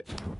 Ready!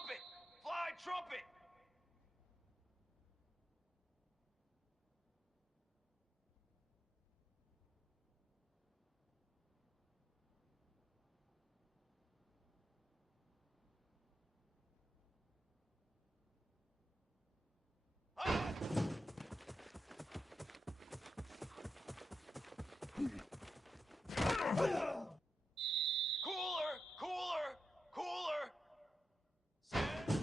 trumpet! Fly trumpet! Ah! Cooler! Cooler! Cooler! Stand.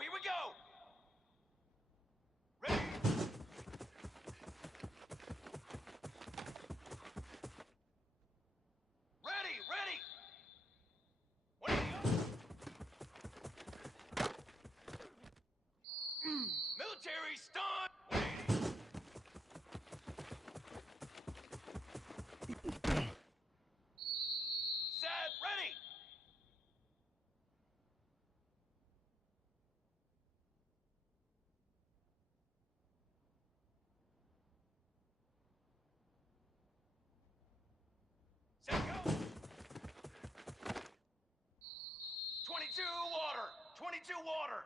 here we go! Ready? Ready, ready! What are you? Military stunt! Waiting. Set, ready! Set, go! 22 water! 22 water!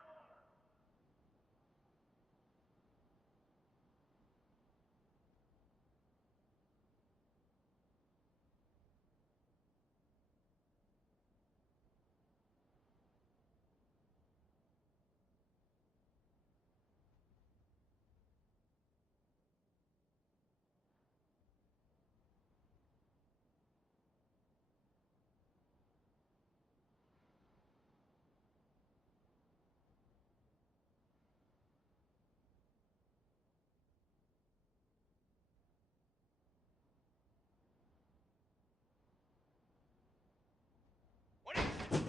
What is it?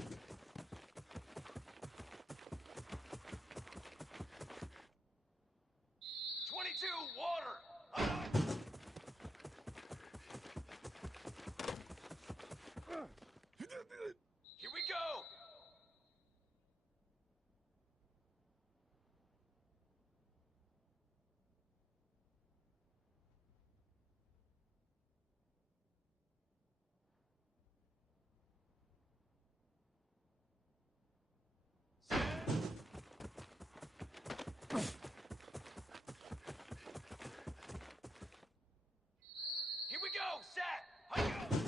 22 water! Here we go! Here we go! Set! Hi-yo!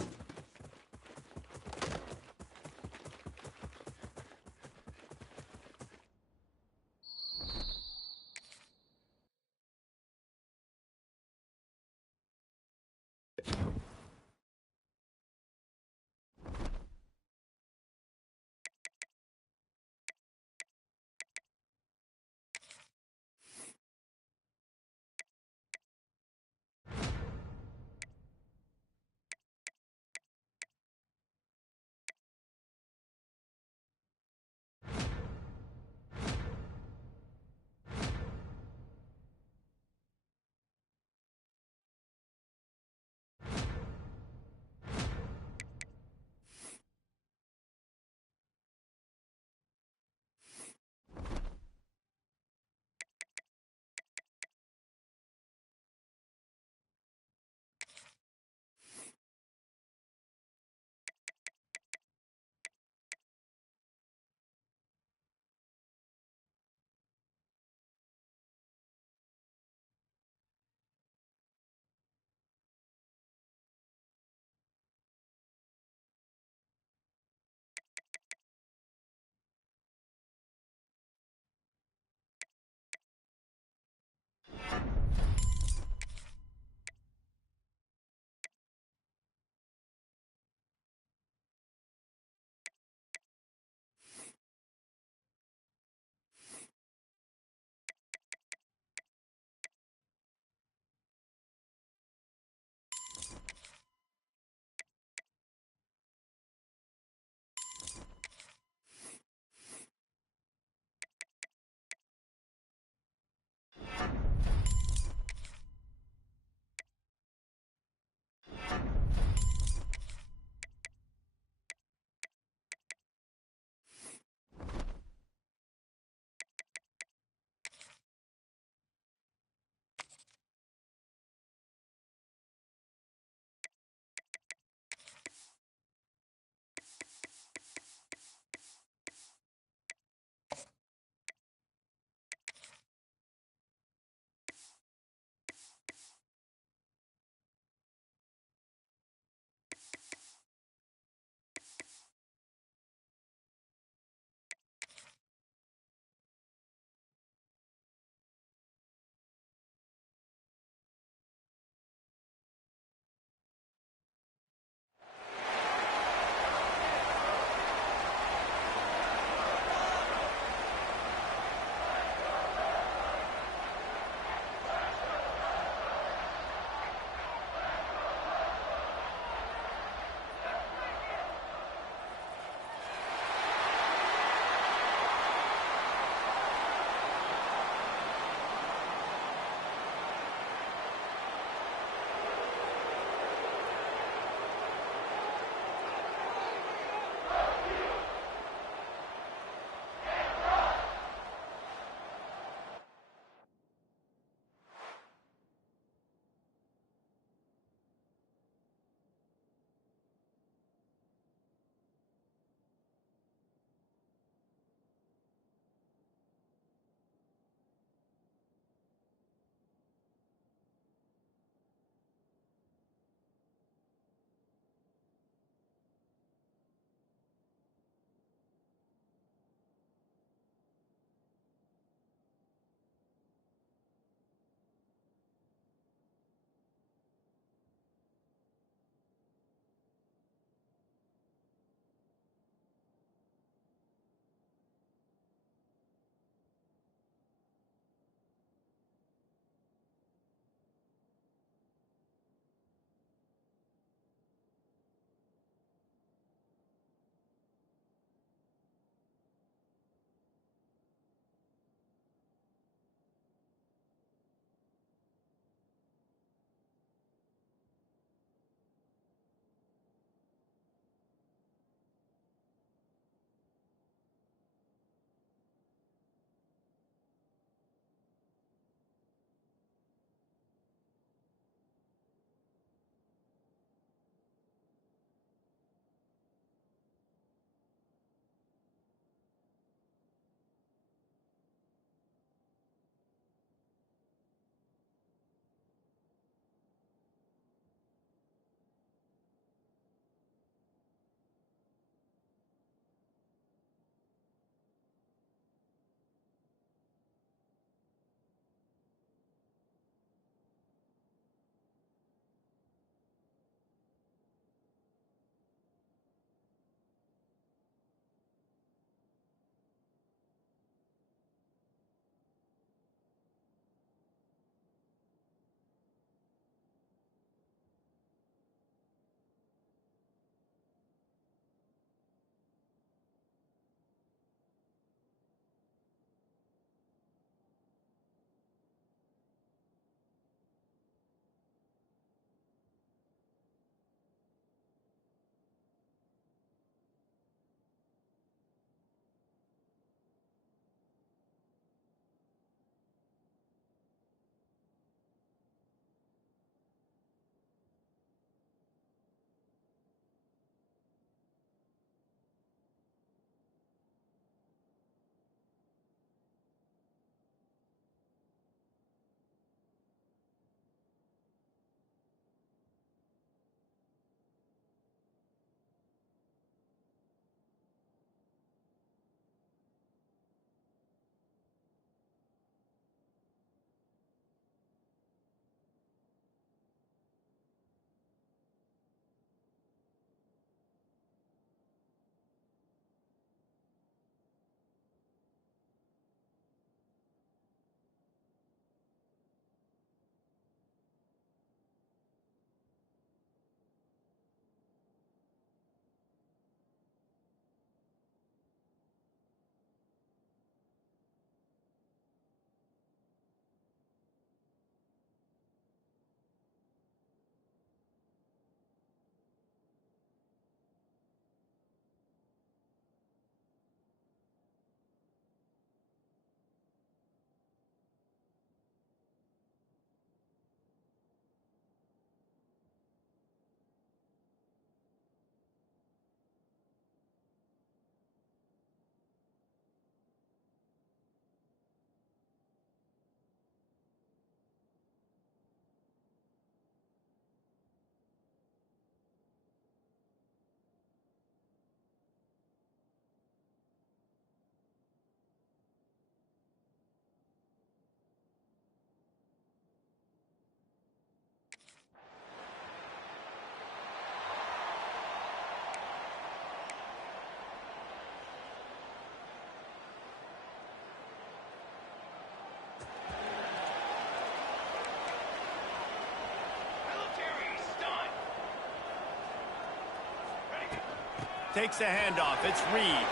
Takes the handoff. It's Reed.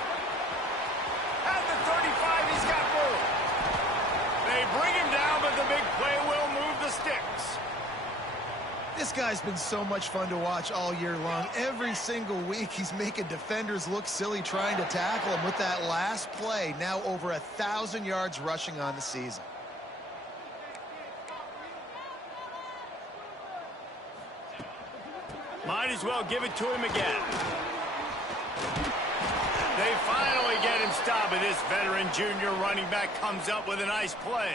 At the 35, he's got room. They bring him down, but the big play will move the sticks. This guy's been so much fun to watch all year long. Every single week, he's making defenders look silly trying to tackle him. With that last play, now over 1,000 yards rushing on the season. Might as well give it to him again. They finally get him stopped, and this veteran junior running back comes up with a nice play.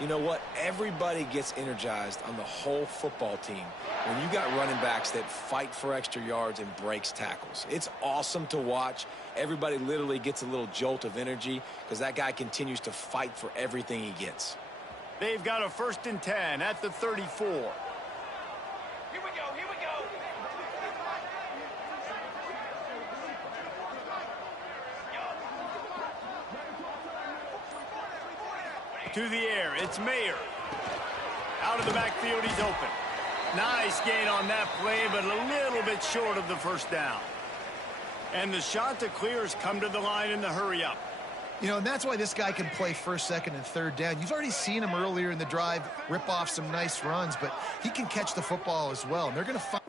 You know what? Everybody gets energized on the whole football team when you got running backs that fight for extra yards and breaks tackles. It's awesome to watch. Everybody literally gets a little jolt of energy because that guy continues to fight for everything he gets. They've got a 1st and 10 at the 34. Here we go, here we go. To the air, it's Mayer. Out of the backfield, he's open. Nice gain on that play, but a little bit short of the 1st down. And the shot to clear has come to the line in the hurry-up. You know, and that's why this guy can play 1st, 2nd, and 3rd down. You've already seen him earlier in the drive rip off some nice runs, but he can catch the football as well. And they're going to find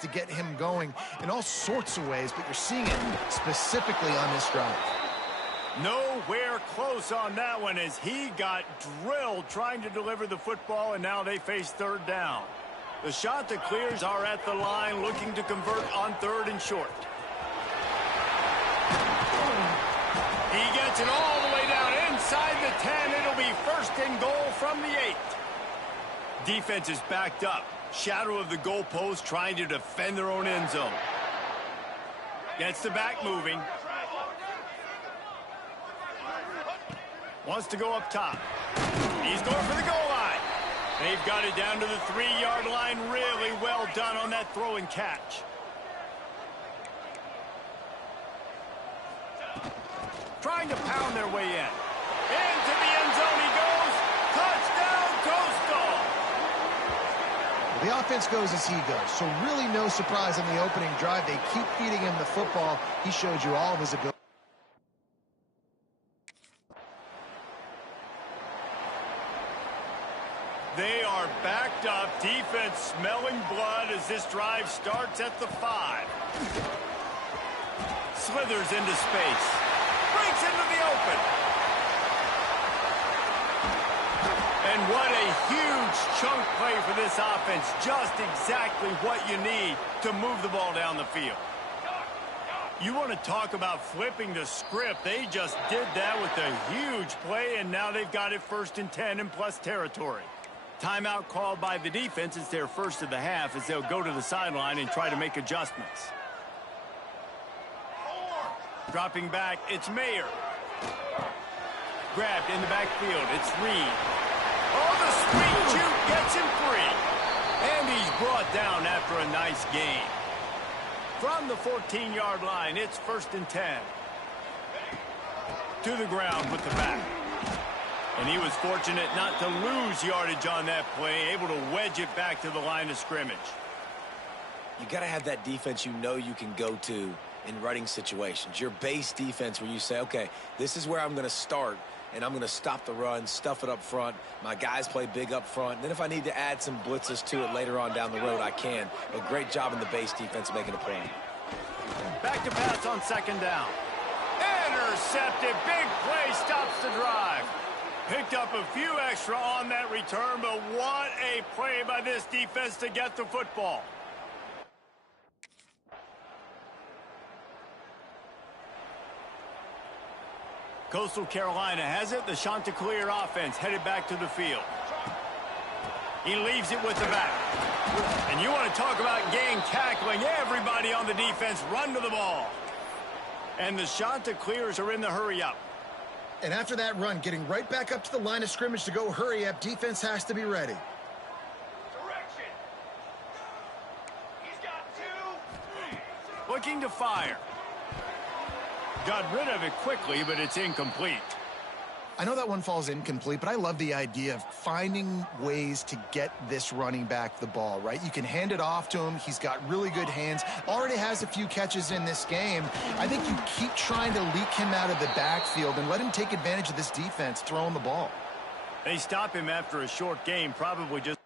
to get him going in all sorts of ways, but you're seeing it specifically on this drive. Nowhere close on that one as he got drilled trying to deliver the football, and now they face third down. The shot that clears are at the line looking to convert on third and short. He gets it all the way down inside the 10. It'll be first and goal from the 8. Defense is backed up. Shadow of the goalpost trying to defend their own end zone. Gets the back moving. Wants to go up top. He's going for the goal line. They've got it down to the 3-yard line. Really well done on that throw and catch. Trying to pound their way in. Into the end zone he goes. Touchdown, Coastal. The offense goes as he goes, so really no surprise on the opening drive. They keep feeding him the football. He showed you all of his ability. They are backed up. Defense smelling blood as this drive starts at the 5. Slithers into space. Breaks into the open. And what a huge chunk play for this offense. Just exactly what you need to move the ball down the field. You want to talk about flipping the script. They just did that with a huge play, and now they've got it first and 10 in plus territory. Timeout called by the defense. It's their first of the half as they'll go to the sideline and try to make adjustments. Dropping back, it's Mayer. Grabbed in the backfield, it's Reed. Oh, the sweet juke gets him free. And he's brought down after a nice gain. From the 14-yard line, it's first and 10. To the ground with the back. And he was fortunate not to lose yardage on that play, able to wedge it back to the line of scrimmage. You got to have that defense you know you can go to in running situations. Your base defense where you say, okay, this is where I'm going to start, and I'm going to stop the run, stuff it up front. My guys play big up front. And then if I need to add some blitzes to it later on down the road, I can. A great job in the base defense making a play. Back to pass on second down. Intercepted. Big play stops the drive. Picked up a few extra on that return, but what a play by this defense to get the football. Coastal Carolina has it. The Chanticleer offense headed back to the field. He leaves it with the back. And you want to talk about gang tackling. Everybody on the defense run to the ball. And the Chanticleers are in the hurry up. And after that run, getting right back up to the line of scrimmage to go hurry up, defense has to be ready. Direction. He's got 2. Looking to fire. Got rid of it quickly, but it's incomplete. I know that one falls incomplete, but I love the idea of finding ways to get this running back the ball, right? You can hand it off to him. He's got really good hands. Already has a few catches in this game. I think you keep trying to leak him out of the backfield and let him take advantage of this defense throwing the ball. They stop him after a short game, probably just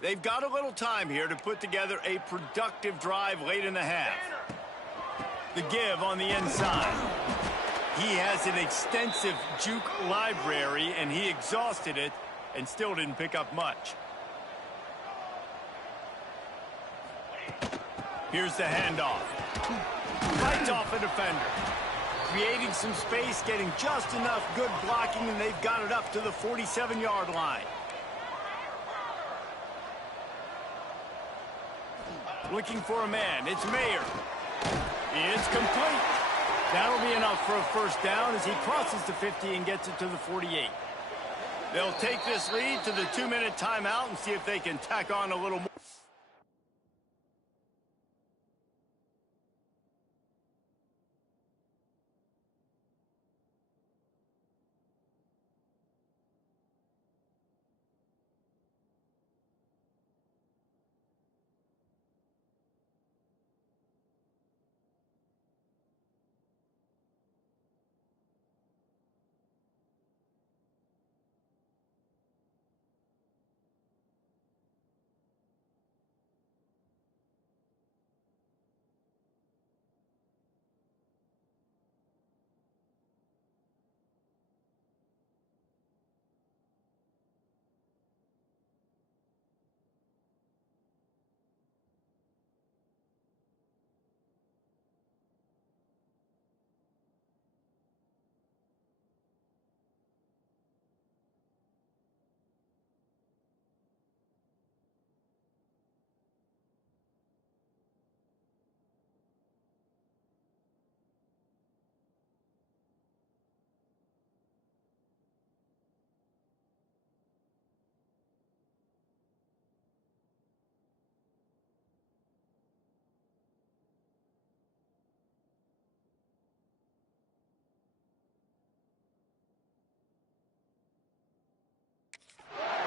They've got a little time here to put together a productive drive late in the half. The give on the inside. He has an extensive juke library, and he exhausted it and still didn't pick up much. Here's the handoff. Fights off a defender. Creating some space, getting just enough good blocking, and they've got it up to the 47-yard line. Looking for a man. It's Mayer. It's complete. That'll be enough for a first down as he crosses the 50 and gets it to the 48. They'll take this lead to the 2-minute timeout and see if they can tack on a little more.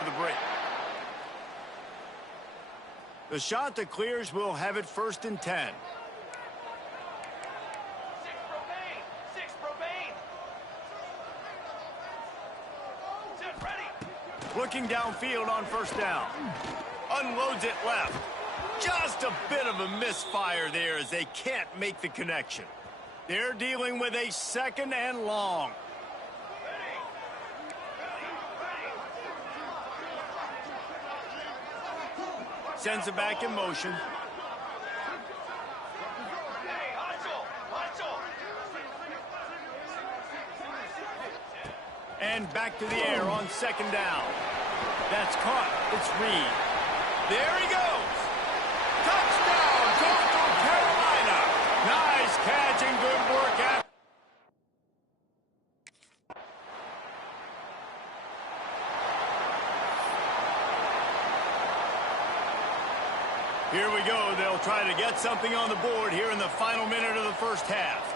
The break. The shot that clears will have it 1st and 10. Six Propane. Set ready. Looking downfield on 1st down. Unloads it left. Just a bit of a misfire there as they can't make the connection. They're dealing with a 2nd and long. Sends it back in motion. Hey, hustle. And back to the air on 2nd down. That's caught. It's Reed. There he goes. Touchdown, Coastal Carolina. Nice catch and good work after. Here we go. They'll try to get something on the board here in the final minute of the first half.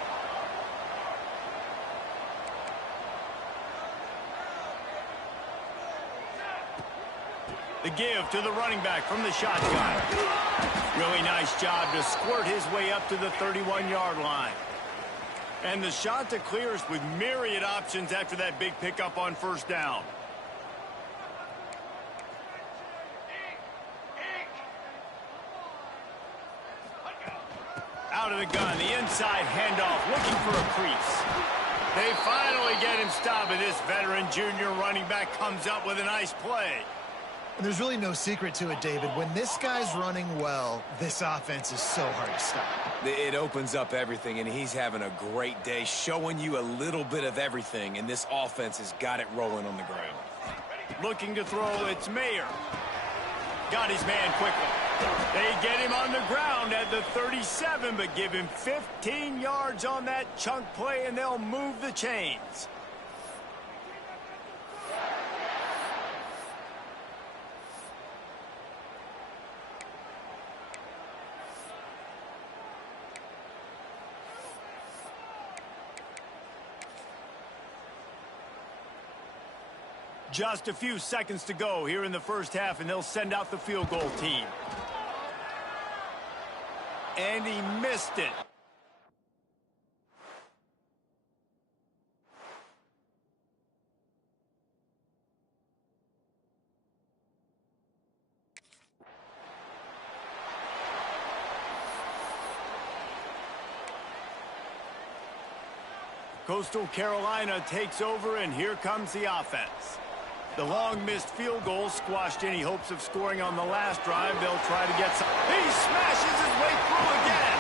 The give to the running back from the shotgun. Really nice job to squirt his way up to the 31-yard line. And the shot to clears with myriad options after that big pickup on 1st down. Out of the gun, the inside handoff, looking for a crease. They finally get him stopped, and this veteran junior running back comes up with a nice play. And there's really no secret to it, David. When this guy's running well, this offense is so hard to stop. It opens up everything, and he's having a great day, showing you a little bit of everything, and this offense has got it rolling on the ground. Looking to throw, it's Mayer. Got his man quickly. They get him on the ground at the 37, but give him 15 yards on that chunk play, and they'll move the chains. Just a few seconds to go here in the first half, and they'll send out the field goal team. And he missed it. Coastal Carolina takes over, and here comes the offense. The long missed field goal squashed any hopes of scoring on the last drive. They'll try to get some. He smashes his way through again.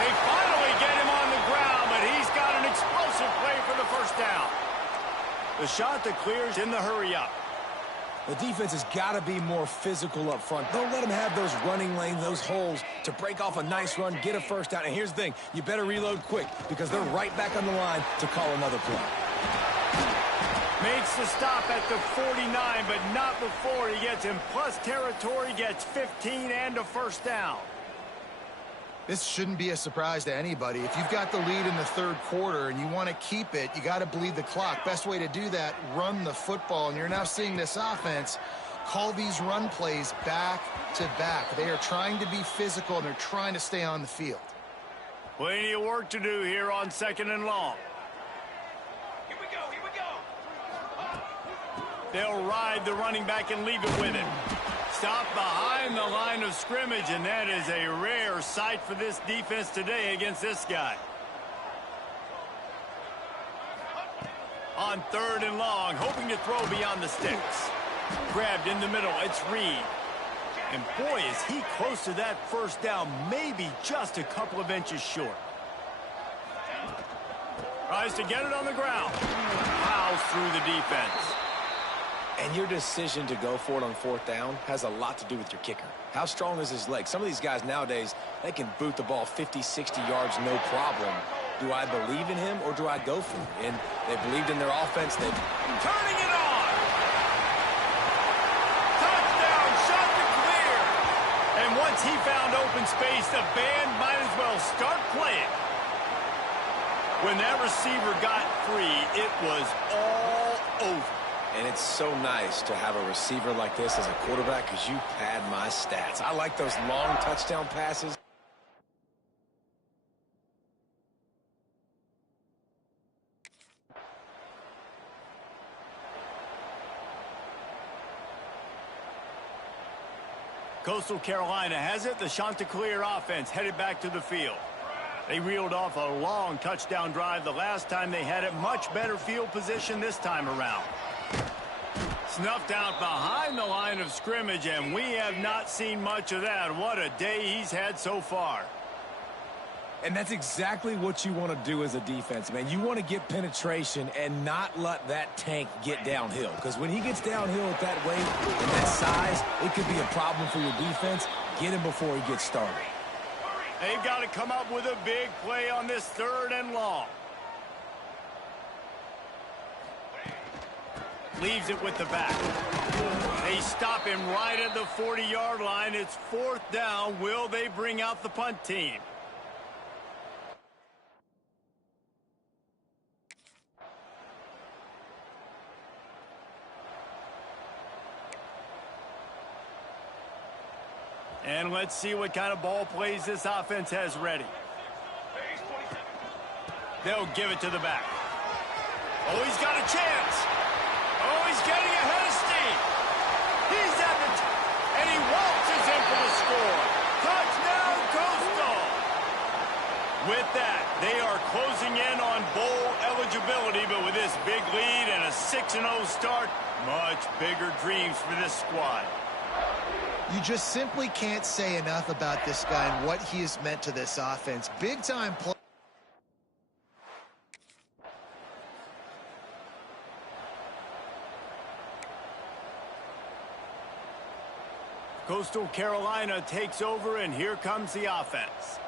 They finally get him on the ground, but he's got an explosive play for the first down. The shot that clears in the hurry up. The defense has got to be more physical up front. Don't let them have those running lanes, those holes to break off a nice run, get a first down. And here's the thing, you better reload quick because they're right back on the line to call another play. Makes the stop at the 49, but not before he gets in plus territory, gets 15 and a first down. This shouldn't be a surprise to anybody. If you've got the lead in the third quarter and you want to keep it, you got to bleed the clock. Best way to do that, run the football. And you're now seeing this offense call these run plays back to back. They are trying to be physical, and they're trying to stay on the field. Plenty of work to do here on 2nd and long. Here we go, here we go. They'll ride the running back and leave it with him. Stop behind the line of scrimmage, and that is a rare sight for this defense today against this guy. On 3rd and long, hoping to throw beyond the sticks. Grabbed in the middle, it's Reed. And boy, is he close to that first down, maybe just a couple of inches short. Tries to get it on the ground. Plows through the defense. And your decision to go for it on 4th down has a lot to do with your kicker. How strong is his leg? Some of these guys nowadays, they can boot the ball 50, 60 yards, no problem. Do I believe in him or do I go for it? And they believed in their offense. They've turning it on. Touchdown, shot to clear. And once he found open space, the band might as well start playing. When that receiver got free, it was all over. And it's so nice to have a receiver like this as a quarterback because you pad my stats. I like those long touchdown passes. Coastal Carolina has it. The Chanticleer offense headed back to the field. They reeled off a long touchdown drive the last time they had it. Much better field position this time around. Snuffed out behind the line of scrimmage, and we have not seen much of that. What a day he's had so far. And that's exactly what you want to do as a defense, man. You want to get penetration and not let that tank get downhill. Because when he gets downhill at that weight and that size, it could be a problem for your defense. Get him before he gets started. They've got to come up with a big play on this 3rd and long. Leaves it with the back. They stop him right at the 40-yard line. It's 4th down. Will they bring out the punt team? And let's see what kind of ball plays this offense has ready. They'll give it to the back. Oh, he's got a chance. Oh, he's getting ahead of steam. He's at the and he waltzes in for the score. Touchdown, Coastal. With that, they are closing in on bowl eligibility, but with this big lead and a 6-0 start, much bigger dreams for this squad. You just simply can't say enough about this guy and what he has meant to this offense. Big-time play. Coastal Carolina takes over, and here comes the offense.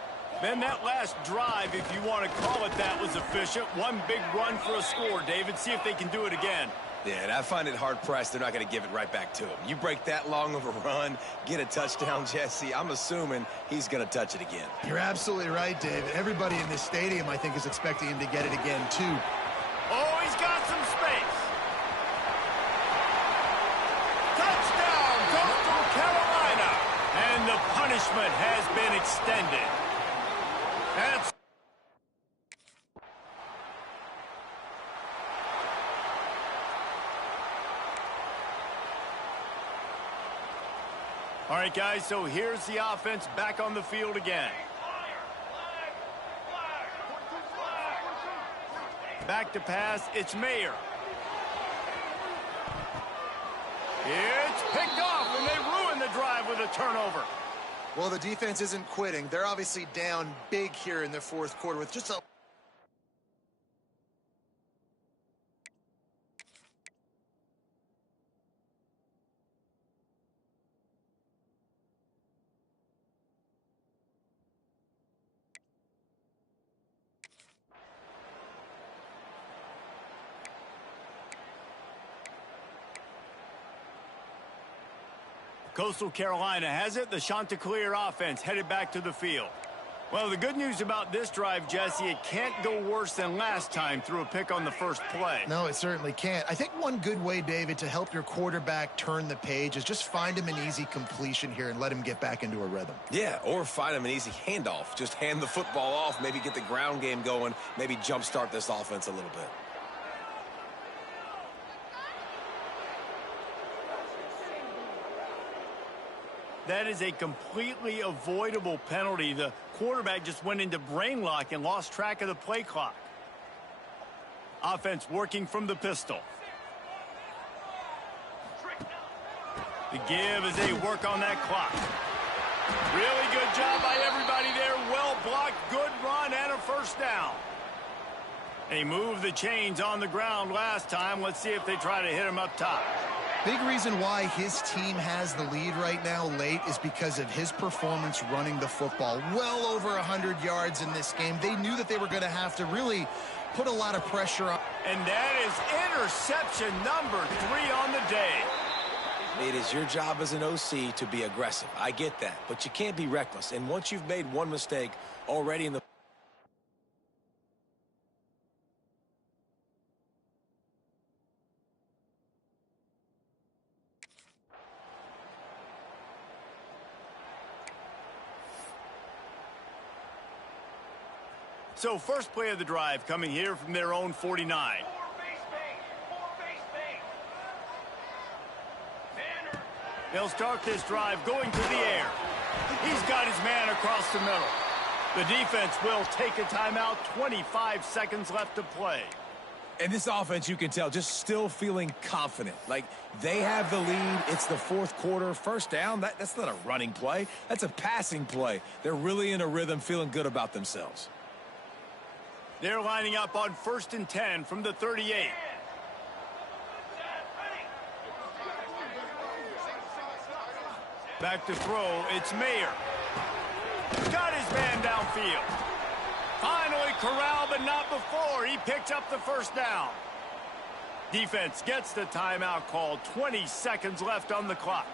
Then that last drive, if you want to call it that, was efficient. One big run for a score, David. See if they can do it again. Yeah, and I find it hard-pressed they're not going to give it right back to him. You break that long of a run, get a touchdown, Jesse, I'm assuming he's going to touch it again. You're absolutely right, David. Everybody in this stadium, I think, is expecting him to get it again, too. Oh, he's got some space. Touchdown, Coastal Carolina. And the punishment has been extended. That's all right, guys, so here's the offense back on the field again. Back to pass, it's Mayer. It's picked off, and they ruin the drive with a turnover. Well, the defense isn't quitting. They're obviously down big here in the fourth quarter with just a... Coastal Carolina has it. The Chanticleer offense headed back to the field. Well, the good news about this drive, Jesse, it can't go worse than last time through a pick on the first play. No, it certainly can't. I think one good way, David, to help your quarterback turn the page is just find him an easy completion here and let him get back into a rhythm. Yeah, or find him an easy handoff. Just hand the football off, maybe get the ground game going, maybe jumpstart this offense a little bit. That is a completely avoidable penalty. The quarterback just went into brain lock and lost track of the play clock. Offense working from the pistol. The give as they work on that clock. Really good job by everybody there. Well blocked, good run, and a first down. They moved the chains on the ground last time. Let's see if they try to hit him up top. Big reason why his team has the lead right now late is because of his performance running the football. Well over 100 yards in this game. They knew that they were going to have to really put a lot of pressure on. And that is interception number 3 on the day. It is your job as an OC to be aggressive. I get that, but you can't be reckless. And once you've made one mistake already in the So first play of the drive coming here from their own 49. They'll start this drive going to the air. He's got his man across the middle. The defense will take a timeout. 25 seconds left to play. And this offense, you can tell, just still feeling confident. Like, they have the lead. It's the fourth quarter. First down, that's not a running play. That's a passing play. They're really in a rhythm, feeling good about themselves. They're lining up on 1st and 10 from the 38. Back to throw, it's Mayer. Got his man downfield. Finally corralled, but not before. He picked up the first down. Defense gets the timeout called. 20 seconds left on the clock.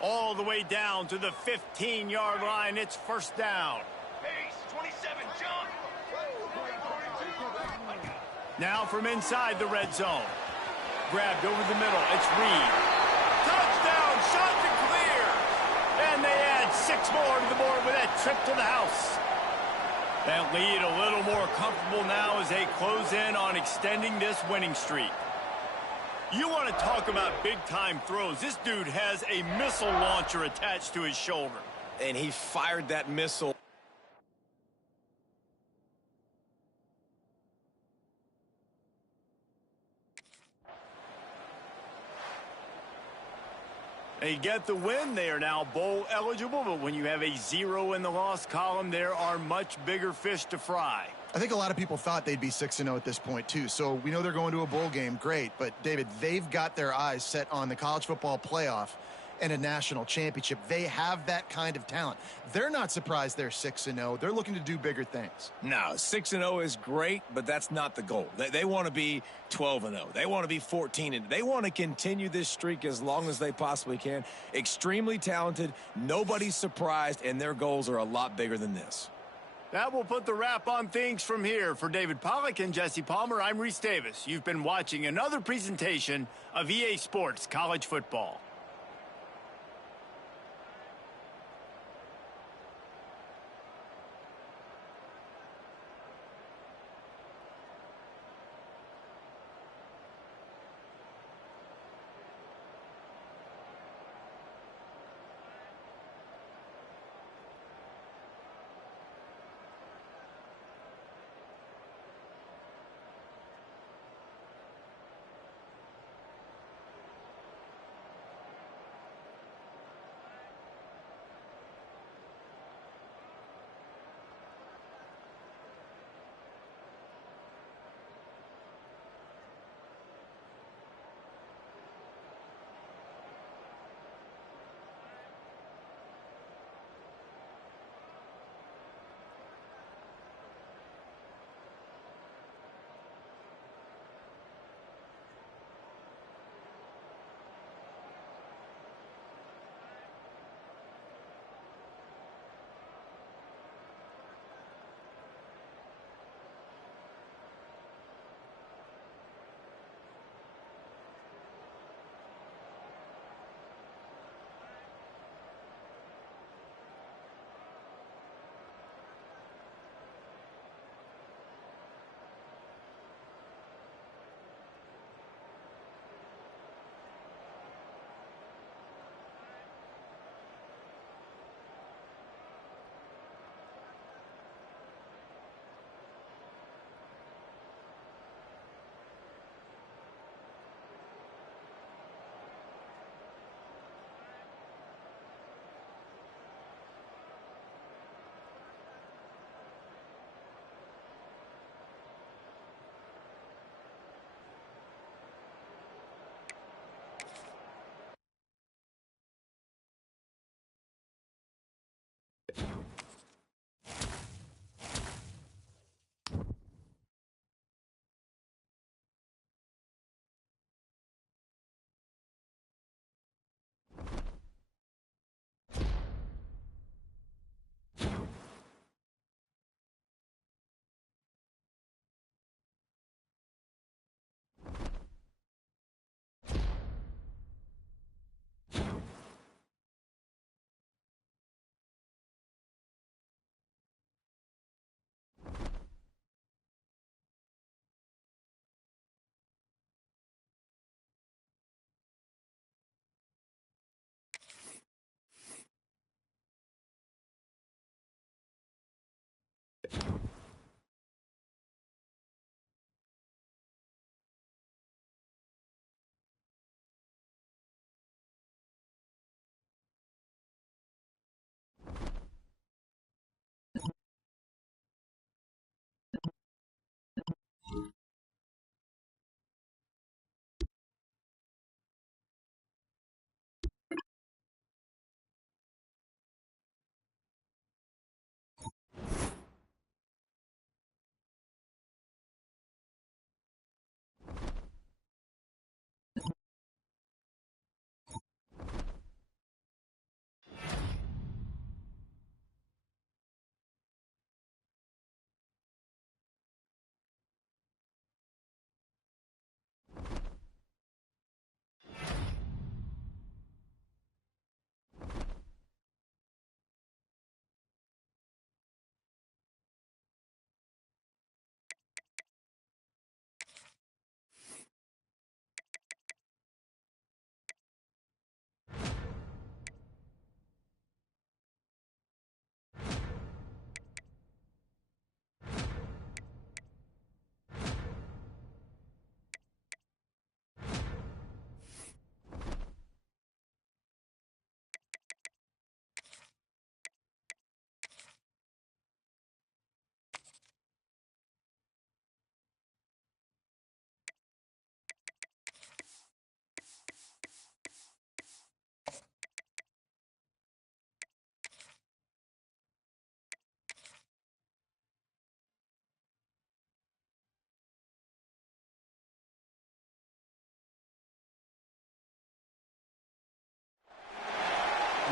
All the way down to the 15-yard line. It's first down. Pace, 27, jump. Now from inside the red zone. Grabbed over the middle. It's Reed. Touchdown, Chanticleer. And they add 6 more to the board with that trip to the house. That lead a little more comfortable now as they close in on extending this winning streak. You want to talk about big-time throws. This dude has a missile launcher attached to his shoulder. And he fired that missile. They get the win. They are now bowl eligible, but when you have a 0 in the loss column, there are much bigger fish to fry. I think a lot of people thought they'd be 6-0 at this point, too. So we know they're going to a bowl game. Great. But, David, they've got their eyes set on the college football playoff and a national championship. They have that kind of talent. They're not surprised they're 6-0. They're looking to do bigger things. No, 6-0 is great, but that's not the goal. They want to be 12-0. They want to be 14-0. They want to continue this streak as long as they possibly can. Extremely talented. Nobody's surprised, and their goals are a lot bigger than this. That will put the wrap on things from here. For David Pollack and Jesse Palmer, I'm Reese Davis. You've been watching another presentation of EA Sports College Football.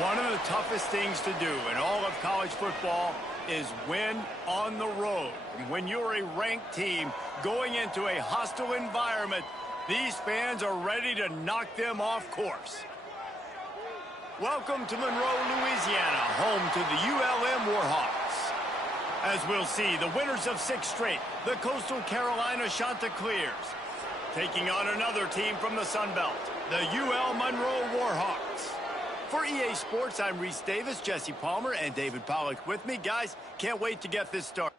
One of the toughest things to do in all of college football is win on the road. And when you're a ranked team going into a hostile environment, these fans are ready to knock them off course. Welcome to Monroe, Louisiana, home to the ULM Warhawks. As we'll see, the winners of 6 straight, the Coastal Carolina Chanticleers, taking on another team from the Sun Belt, the UL Monroe Warhawks. For EA Sports, I'm Reese Davis, Jesse Palmer, and David Pollack with me. Guys, can't wait to get this started.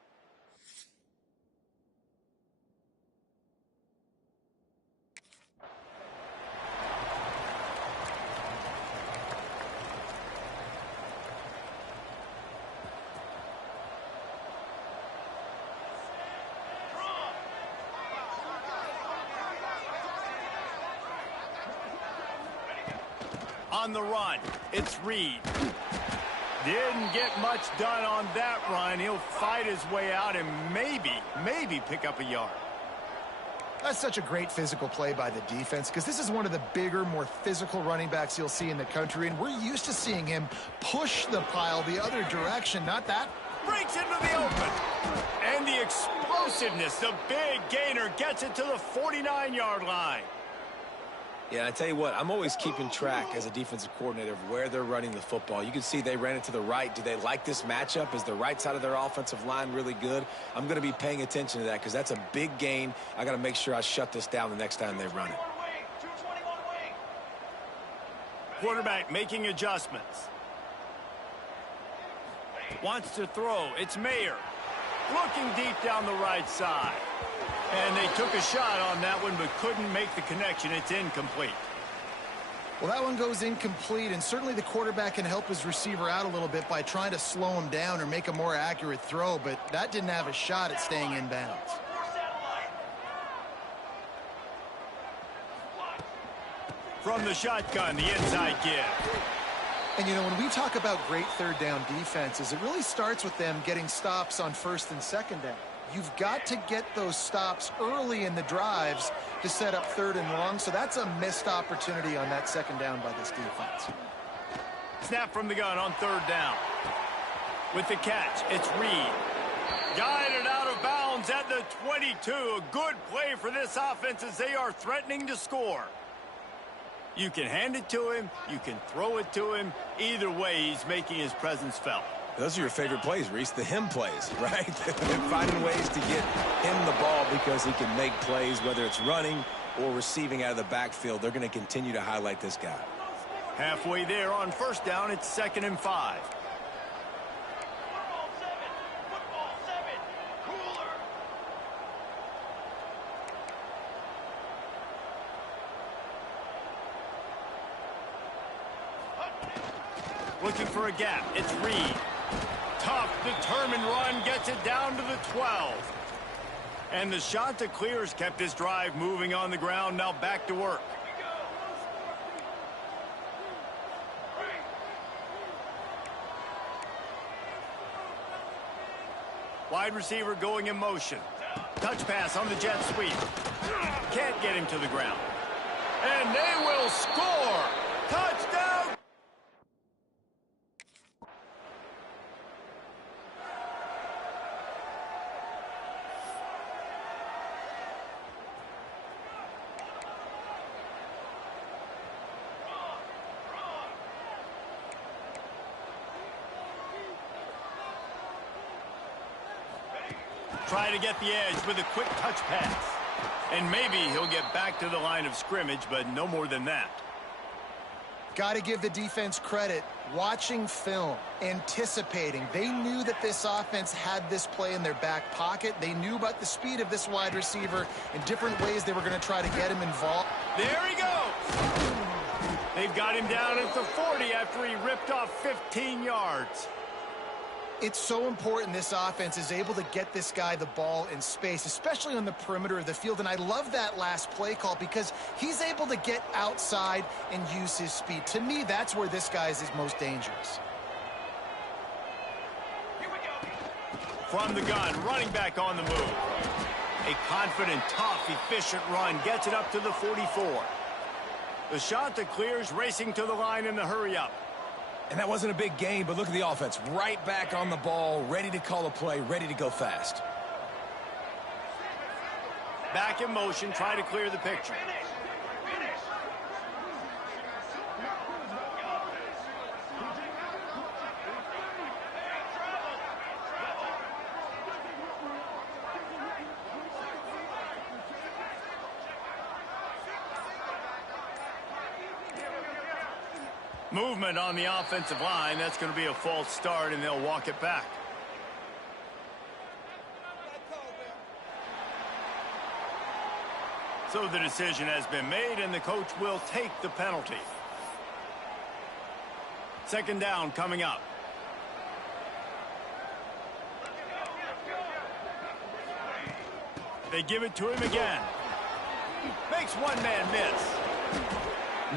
On the run, it's Reed. Didn't get much done on that run. He'll fight his way out and maybe pick up a yard. That's such a great physical play by the defense because this is one of the bigger, more physical running backs you'll see in the country, and we're used to seeing him push the pile the other direction, not that. Breaks into the open. And the explosiveness, the big gainer gets it to the 49-yard line. Yeah, I tell you what, I'm always keeping track as a defensive coordinator of where they're running the football. You can see they ran it to the right. Do they like this matchup? Is the right side of their offensive line really good? I'm going to be paying attention to that because that's a big gain. I got to make sure I shut this down the next time they run it. Quarterback making adjustments. Wants to throw. It's Mayer. Looking deep down the right side. And they took a shot on that one, but couldn't make the connection. It's incomplete. Well, that one goes incomplete, and certainly the quarterback can help his receiver out a little bit by trying to slow him down or make a more accurate throw, but that didn't have a shot at staying in bounds. From the shotgun, the inside give. And, you know, when we talk about great third down defenses, it really starts with them getting stops on first and second down. You've got to get those stops early in the drives to set up third and long, so that's a missed opportunity on that second down by this defense. Snap from the gun on third down. With the catch, it's Reed. Guided out of bounds at the 22. A good play for this offense as they are threatening to score. You can hand it to him, you can throw it to him. Either way, he's making his presence felt. Those are your favorite plays, Reese, the him plays, right? Finding ways to get him the ball because he can make plays, whether it's running or receiving out of the backfield. They're going to continue to highlight this guy. Halfway there on first down, it's 2nd and 5. Looking for a gap, it's Reed. Tough, determined run gets it down to the 12. And the Chanticleers kept this drive moving on the ground. Now back to work. Wide receiver going in motion. Touch pass on the jet sweep. Can't get him to the ground. And they will score. Touchdown. Try to get the edge with a quick touch pass. And maybe he'll get back to the line of scrimmage, but no more than that. Got to give the defense credit. Watching film, anticipating. They knew that this offense had this play in their back pocket. They knew about the speed of this wide receiver and different ways they were going to try to get him involved. There he goes. They've got him down at the 40 after he ripped off 15 yards. It's so important this offense is able to get this guy the ball in space, especially on the perimeter of the field. And I love that last play call because he's able to get outside and use his speed. To me, that's where this guy is his most dangerous. From the gun, running back on the move. A confident, tough, efficient run gets it up to the 44. The Chanticleers racing to the line in the hurry-up. And that wasn't a big gain, but look at the offense. Right back on the ball, ready to call a play, ready to go fast. Back in motion, try to clear the picture. Movement on the offensive line. That's going to be a false start, and they'll walk it back. So the decision has been made, and the coach will take the penalty. Second down coming up. They give it to him again. Makes one man miss.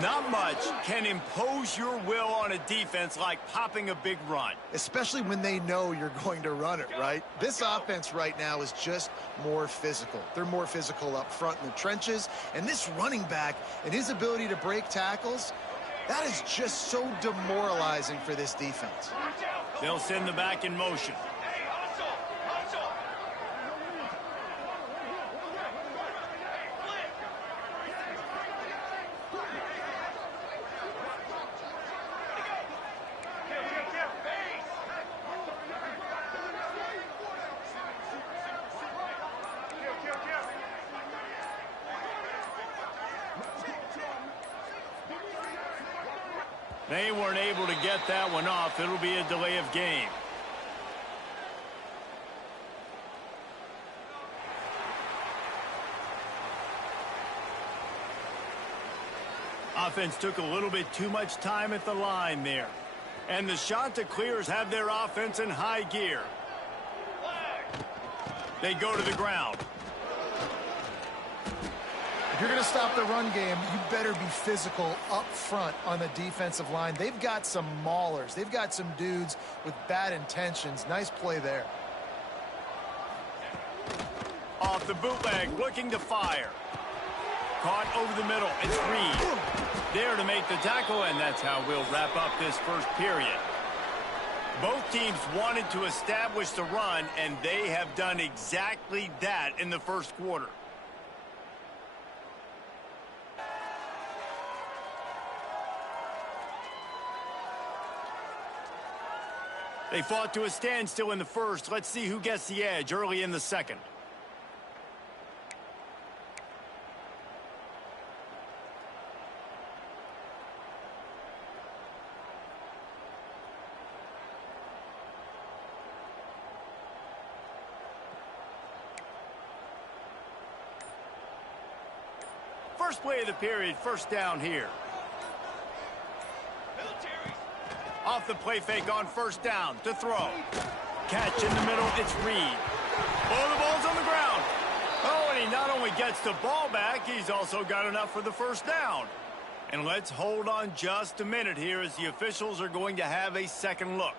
Not much can impose your will on a defense like popping a big run. Especially when they know you're going to run it, right? This offense right now is just more physical. They're more physical up front in the trenches. And this running back and his ability to break tackles, that is just so demoralizing for this defense. They'll send the back in motion. They weren't able to get that one off. It'll be a delay of game. Offense took a little bit too much time at the line there. And the Chanticleers have their offense in high gear. They go to the ground. If you're going to stop the run game, you better be physical up front on the defensive line. They've got some maulers. They've got some dudes with bad intentions. Nice play there. Off the bootleg, looking to fire. Caught over the middle. It's Reed. There to make the tackle, and that's how we'll wrap up this first period. Both teams wanted to establish the run, and they have done exactly that in the first quarter. They fought to a standstill in the first. Let's see who gets the edge early in the second. First play of the period, first down here. Off the play fake on first down to throw. Catch in the middle, it's Reed. Oh, the ball's on the ground. Oh, and he not only gets the ball back, he's also got enough for the first down. And let's hold on just a minute here as the officials are going to have a second look.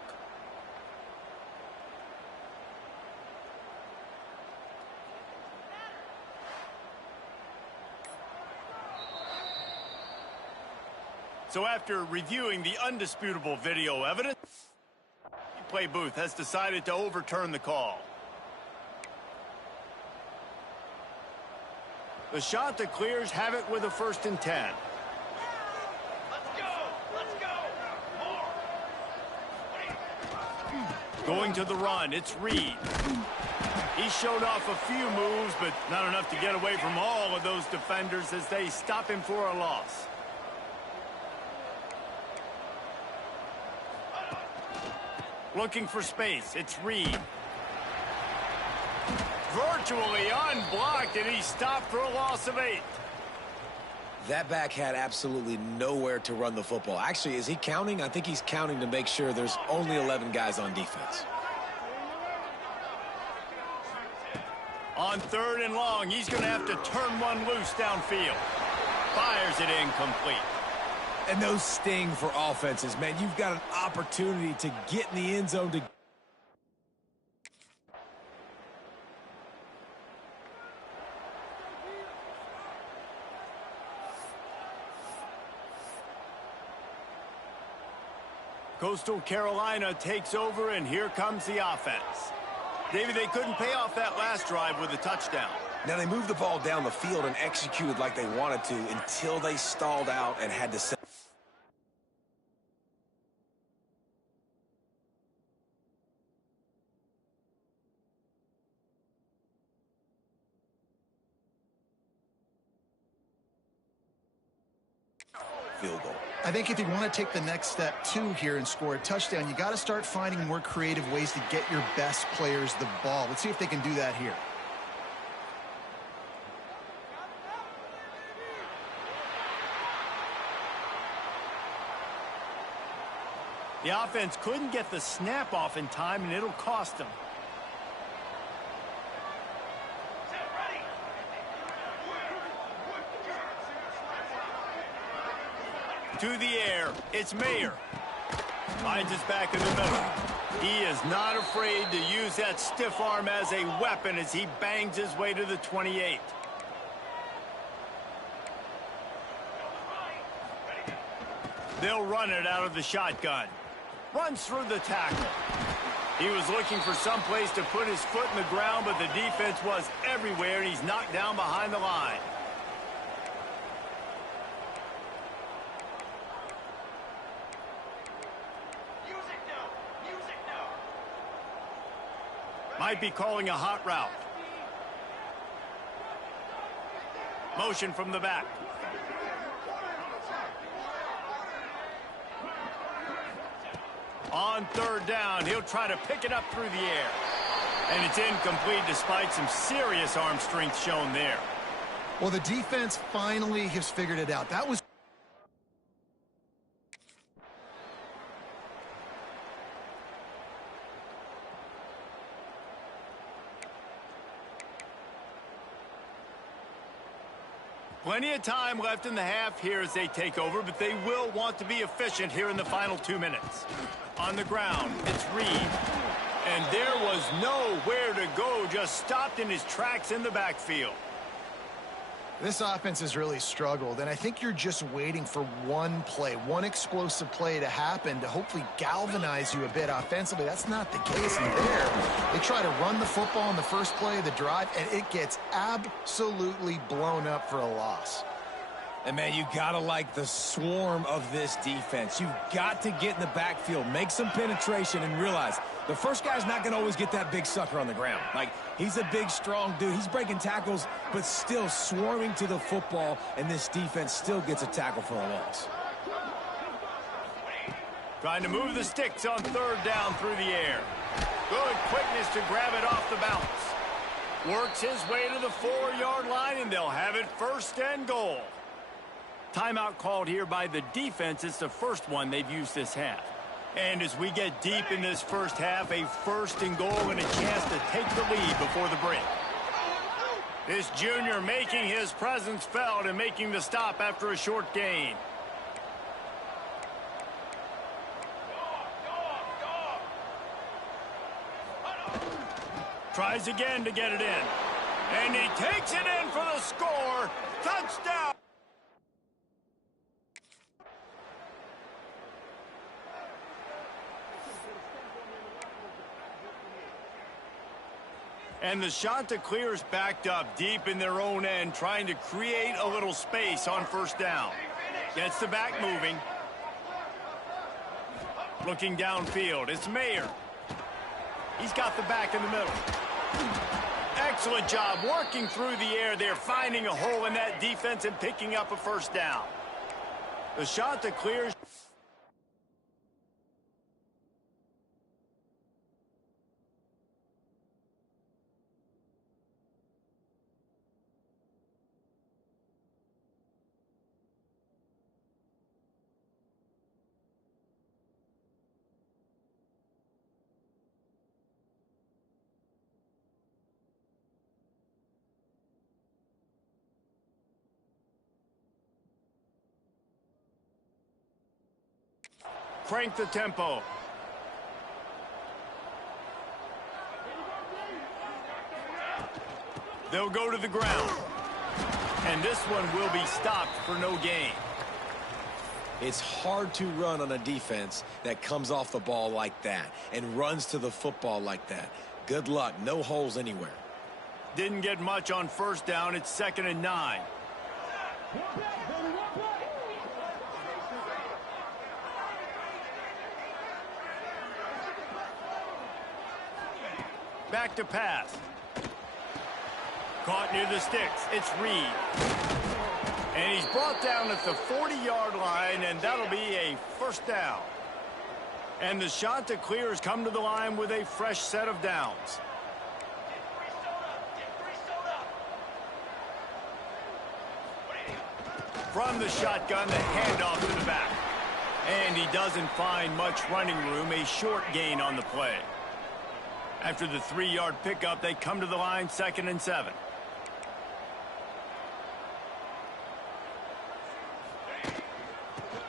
So after reviewing the undisputable video evidence, the play booth has decided to overturn the call. The Chanticleers have it with a 1st and 10. Let's go. Going to the run, it's Reed. He showed off a few moves, but not enough to get away from all of those defenders as they stop him for a loss. Looking for space, it's Reed. Virtually unblocked, and he stopped for a loss of 8. That back had absolutely nowhere to run the football. Actually, is he counting? I think he's counting to make sure there's only 11 guys on defense. On 3rd and long, he's going to have to turn one loose downfield. Fires it incomplete. And those sting for offenses, man. You've got an opportunity to get in the end zone to... Coastal Carolina takes over, and here comes the offense. David, they couldn't pay off that last drive with a touchdown. Now, they moved the ball down the field and executed like they wanted to until they stalled out and had to set. Field goal. I think if you want to take the next step, too, here and score a touchdown, you got to start finding more creative ways to get your best players the ball. Let's see if they can do that here. The offense couldn't get the snap off in time, and it'll cost them. To the air, it's Mayer. Finds his back in the middle. He is not afraid to use that stiff arm as a weapon as he bangs his way to the 28. They'll run it out of the shotgun. Runs through the tackle. He was looking for some place to put his foot in the ground, but the defense was everywhere, and he's knocked down behind the line. Might be calling a hot route. Motion from the back. On third down, he'll try to pick it up through the air. And it's incomplete despite some serious arm strength shown there. Well, the defense finally has figured it out. That was... Plenty of time left in the half here as they take over, but they will want to be efficient here in the final 2 minutes. On the ground, it's Reed. And there was nowhere to go, just stopped in his tracks in the backfield. This offense has really struggled, and I think you're just waiting for one play, one explosive play to happen to hopefully galvanize you a bit offensively. That's not the case in there. They try to run the football in the first play of the drive, and it gets absolutely blown up for a loss. And, man, you got to like the swarm of this defense. You've got to get in the backfield, make some penetration, and realize the first guy's not going to always get that big sucker on the ground. Like, he's a big, strong dude. He's breaking tackles, but still swarming to the football, and this defense still gets a tackle for a loss. Trying to move the sticks on third down through the air. Good quickness to grab it off the bounce. Works his way to the 4-yard line, and they'll have it first and goal. Timeout called here by the defense. It's the first one they've used this half. And as we get deep in this first half, a first and goal and a chance to take the lead before the break. This junior making his presence felt and making the stop after a short gain. Tries again to get it in. And he takes it in for the score. Touchdown! And the Chanticleers backed up deep in their own end, trying to create a little space on first down. Gets the back moving. Looking downfield, it's Mayer. He's got the back in the middle. Excellent job working through the air there, finding a hole in that defense and picking up a first down. The Chanticleers... crank the tempo. They'll go to the ground. And this one will be stopped for no gain. It's hard to run on a defense that comes off the ball like that and runs to the football like that. Good luck. No holes anywhere. Didn't get much on first down. It's 2nd and 9. Back to pass. Caught near the sticks. It's Reed. And he's brought down at the 40-yard line, and that'll be a first down. And the shot to clear has come to the line with a fresh set of downs. From the shotgun, the handoff to the back. And he doesn't find much running room, a short gain on the play. After the 3-yard pickup, they come to the line 2nd and 7.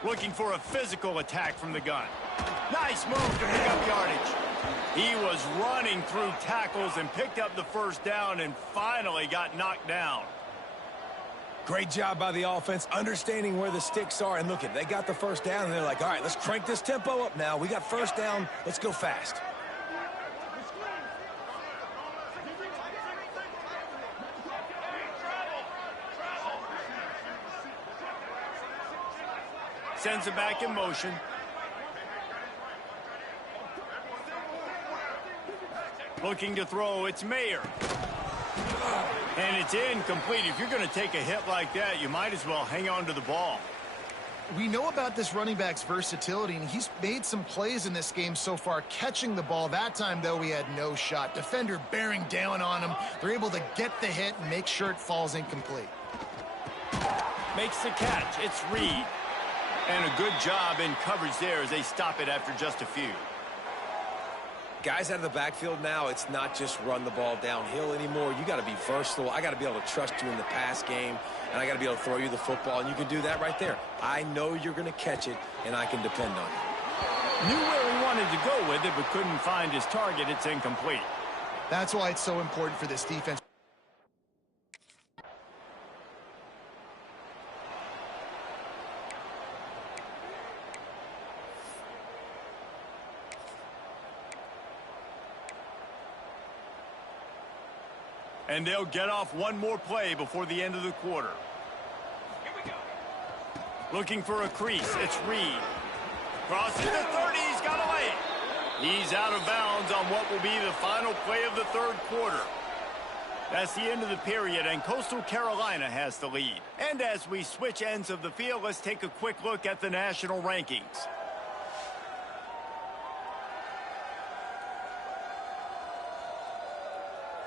Looking for a physical attack from the gun. Nice move to pick up yardage. He was running through tackles and picked up the first down and finally got knocked down. Great job by the offense, understanding where the sticks are. And look, they got the first down, and they're like, all right, let's crank this tempo up now. We got first down. Let's go fast. Sends it back in motion. Looking to throw, it's Mayer. And it's incomplete. If you're going to take a hit like that, you might as well hang on to the ball. We know about this running back's versatility, and he's made some plays in this game so far catching the ball. That time, though, he had no shot. Defender bearing down on him. They're able to get the hit and make sure it falls incomplete. Makes the catch. It's Reed. And a good job in coverage there as they stop it after just a few. Guys out of the backfield now, it's not just run the ball downhill anymore. You got to be versatile. I got to be able to trust you in the pass game, and I got to be able to throw you the football, and you can do that right there. I know you're going to catch it, and I can depend on you. Knew where he wanted to go with it, but couldn't find his target. It's incomplete. That's why it's so important for this defense. And they'll get off one more play before the end of the quarter. Here we go. Looking for a crease. It's Reed. Crosses the 30. He's got a lane. He's out of bounds on what will be the final play of the third quarter. That's the end of the period, and Coastal Carolina has the lead. And as we switch ends of the field, let's take a quick look at the national rankings.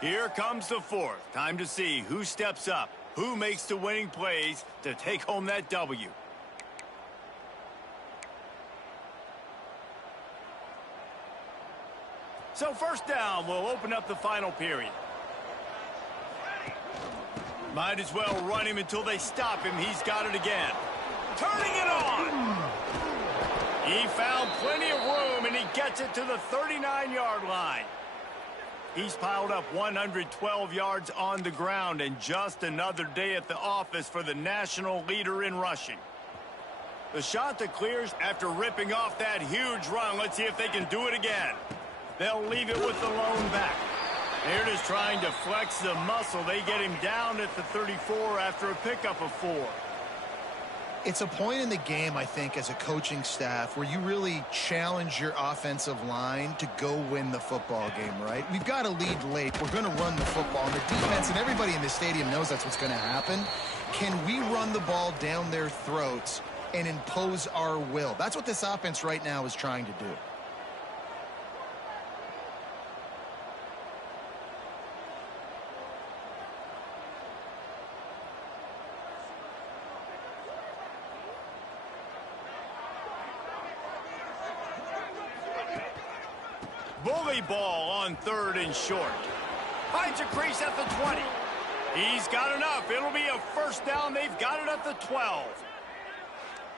Here comes the fourth. Time to see who steps up, who makes the winning plays to take home that W. So first down will open up the final period. Might as well run him until they stop him. He's got it again. Turning it on. He found plenty of room, and he gets it to the 39-yard line. He's piled up 112 yards on the ground, and just another day at the office for the national leader in rushing. The shot that clears after ripping off that huge run. Let's see if they can do it again. They'll leave it with the lone back. They're just trying to flex the muscle. They get him down at the 34 after a pickup of 4. It's a point in the game, I think, as a coaching staff where you really challenge your offensive line to go win the football game, right? We've got to lead late. We're going to run the football. And the defense and everybody in the stadium knows that's what's going to happen. Can we run the ball down their throats and impose our will? That's what this offense right now is trying to do. Bully ball on 3rd and short. Finds a crease at the 20. He's got enough. It'll be a first down. They've got it at the 12.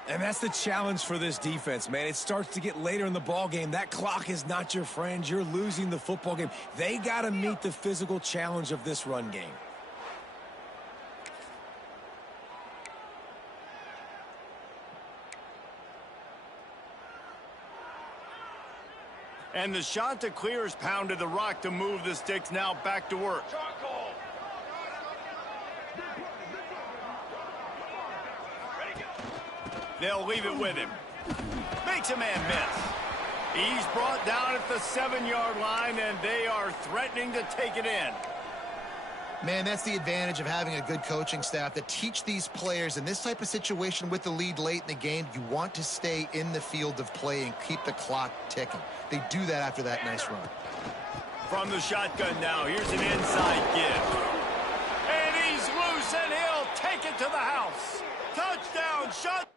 And that's the challenge for this defense, man. It starts to get later in the ball game. That clock is not your friend. You're losing the football game. They got to meet the physical challenge of this run game. And the shot to clear is pounded the rock to move the sticks. Now back to work. They'll leave it with him. Makes a man miss. He's brought down at the 7-yard line, and they are threatening to take it in. Man, that's the advantage of having a good coaching staff to teach these players in this type of situation with the lead late in the game. You want to stay in the field of play and keep the clock ticking. They do that after that nice run. From the shotgun now, here's an inside give. And he's loose, and he'll take it to the house. Touchdown, shot.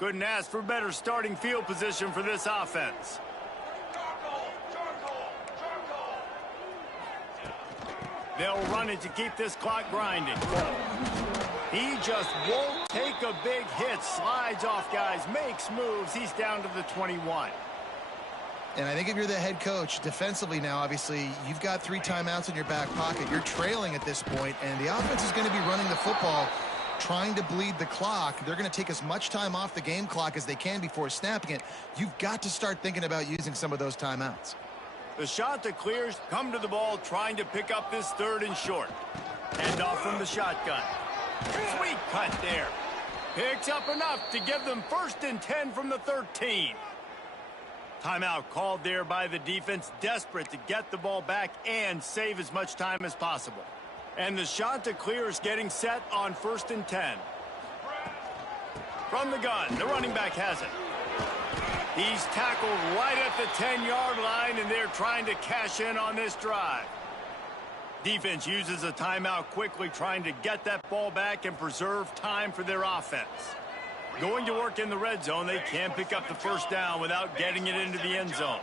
Couldn't ask for better starting field position for this offense. They'll run it to keep this clock grinding. He just won't take a big hit. Slides off guys, makes moves. He's down to the 21. And I think if you're the head coach, defensively now, obviously, you've got 3 timeouts in your back pocket. You're trailing at this point, and the offense is going to be running the football, trying to bleed the clock. They're going to take as much time off the game clock as they can before snapping it. You've got to start thinking about using some of those timeouts. The shot that clears, come to the ball, trying to pick up this 3rd and short. Hand off from the shotgun. Sweet cut there. Picks up enough to give them 1st and 10 from the 13. Timeout called there by the defense, desperate to get the ball back and save as much time as possible. And the shot to clear is getting set on 1st and 10. From the gun, the running back has it. He's tackled right at the 10-yard line, and they're trying to cash in on this drive. Defense uses a timeout quickly, trying to get that ball back and preserve time for their offense. Going to work in the red zone, they can pick up the 1st down without getting it into the end zone.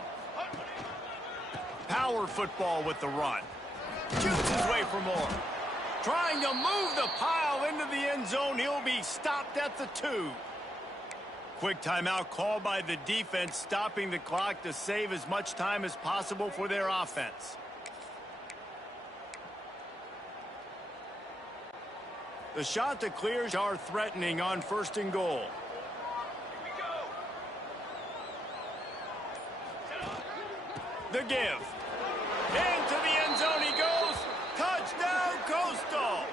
Power football with the run. Shoots his way for more. Trying to move the pile into the end zone. He'll be stopped at the 2. Quick timeout called by the defense, stopping the clock to save as much time as possible for their offense. The shot that clears are threatening on 1st and goal. The give. Into the end zone he goes. Touchdown, Coastal.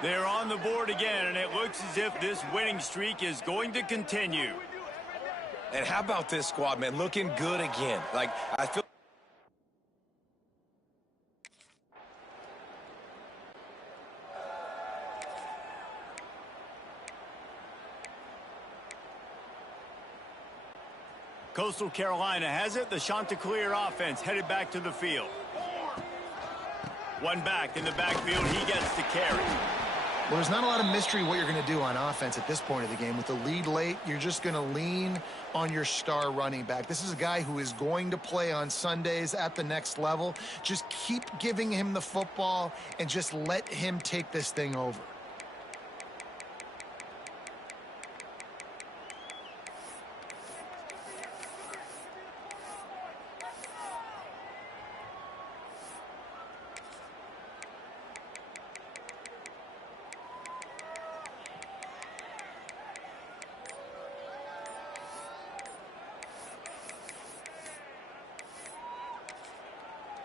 They're on the board again, and it looks as if this winning streak is going to continue. And how about this squad, man? Looking good again. Like, I feel... Coastal Carolina has it. The Chanticleer offense headed back to the field. One back in the backfield. He gets the carry. Well, there's not a lot of mystery what you're going to do on offense at this point of the game. With the lead late, you're just going to lean on your star running back. This is a guy who is going to play on Sundays at the next level. Just keep giving him the football and just let him take this thing over.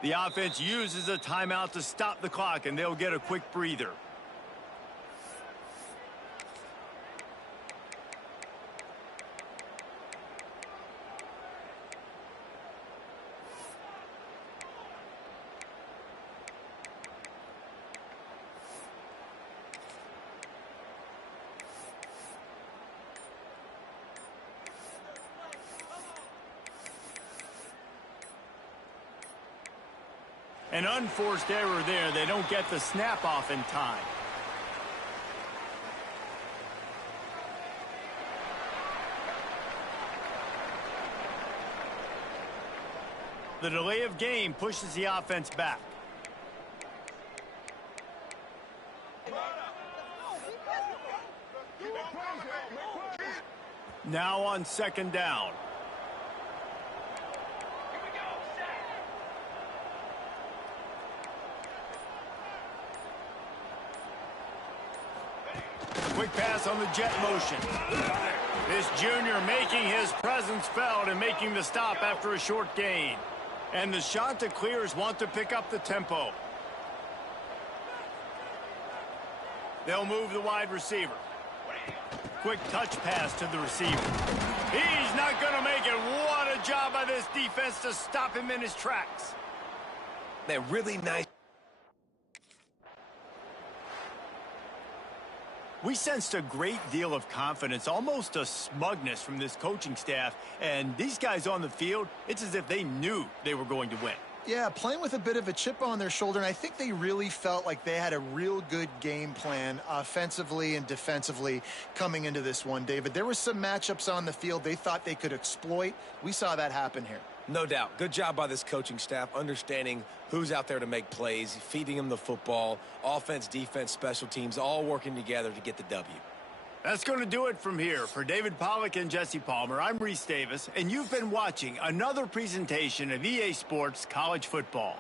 The offense uses a timeout to stop the clock, and they'll get a quick breather. An unforced error there. They don't get the snap off in time. The delay of game pushes the offense back. Now on 2nd down. Quick pass on the jet motion. This junior making his presence felt and making the stop after a short gain. And the Chanticleers want to pick up the tempo. They'll move the wide receiver. Quick touch pass to the receiver. He's not going to make it. What a job by this defense to stop him in his tracks. They're really nice. We sensed a great deal of confidence, almost a smugness from this coaching staff. And these guys on the field, it's as if they knew they were going to win. Yeah, playing with a bit of a chip on their shoulder, and I think they really felt like they had a real good game plan offensively and defensively coming into this one, David. There were some matchups on the field they thought they could exploit. We saw that happen here. No doubt. Good job by this coaching staff, understanding who's out there to make plays, feeding them the football, offense, defense, special teams, all working together to get the W. That's going to do it from here. For David Pollack and Jesse Palmer, I'm Reese Davis, and you've been watching another presentation of EA Sports College Football.